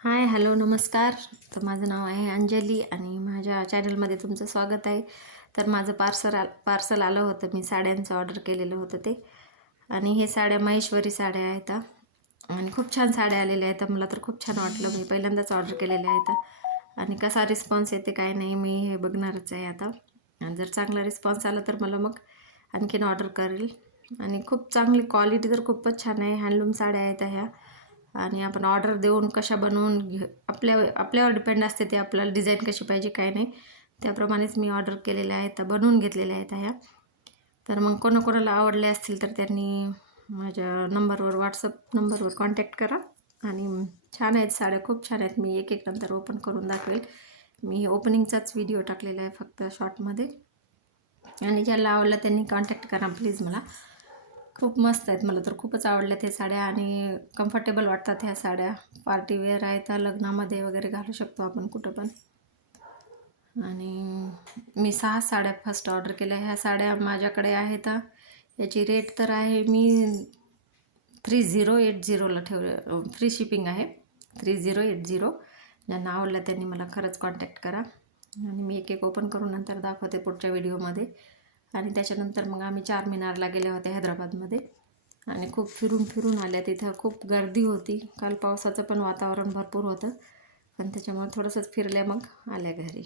हाय, hello, नमस्कार. तर माझं नाव आहे अंजली आणि माझ्या चॅनलमध्ये तुमचं स्वागत आहे. तर माझं पार्सल आलं होतं. मी साड्यांचं ऑर्डर केलेलं होतं ते. आणि हे साड्या महेश्वरी साड्या आहेत आणि खूप छान साड्या आलेल्या आहेत. मला तर खूप छान वाटलं. मी पहिल्यांदाच ऑर्डर केलेल्या आहेत आणि कसा रिस्पॉन्स येते काय नाही मी हे बघणारच आहे आता. आणि जर चांगला रिस्पॉन्स आला तर मला मग आणखीन ऑर्डर करेल. आणि खूप चांगली क्वालिटी तर खूपच छान आहे. हँडलूम साड्या आहेत ह्या. आणि आपण ऑर्डर देऊन कशा बनवून आपल्यावर डिपेंड असते ते आपल्याला डिझाईन कशी पाहिजे काय नाही त्याप्रमाणेच मी ऑर्डर केलेल्या आहेत, बनवून घेतलेल्या आहेत ह्या. तर मग कोणाकोणाला आवडले असतील तर त्यांनी माझ्या नंबरवर व्हॉट्सअप नंबरवर कॉन्टॅक्ट करा. आणि छान आहेत साड्या, खूप छान आहेत. मी एक एक नंतर ओपन करून दाखवेल. मी ओपनिंगचाच व्हिडिओ टाकलेला आहे फक्त शॉर्टमध्ये. आणि ज्याला आवडलं त्यांनी कॉन्टॅक्ट करा प्लीज. मला खूप मस्त आहेत, मला तर खूपच आवडल्यात ह्या साड्या आणि कम्फर्टेबल वाटतात ह्या साड्या. पार्टीवेअर आहेत, लग्नामध्ये वगैरे घालू शकतो आपण कुठं पण. आणि मी 6 साड्या फर्स्ट ऑर्डर केल्या. ह्या साड्या माझ्याकडे आहेत. याची रेट तर आहे, मी 3080ला ठेवलं. फ्री शिपिंग आहे. 3080. ज्यांना आवडलं त्यांनी मला खरंच कॉन्टॅक्ट करा. आणि मी एक एक ओपन करून नंतर दाखवते पुढच्या व्हिडिओमध्ये. आणि त्याच्यानंतर मग आम्ही चारमिनारला गेले होते हैदराबादमध्ये आणि खूप फिरून आल्या. तिथं खूप गर्दी होती. काल पावसाचं पण वातावरण भरपूर होतं, पण त्याच्यामुळे थोडंसंच फिरल्या मग आल्या घरी.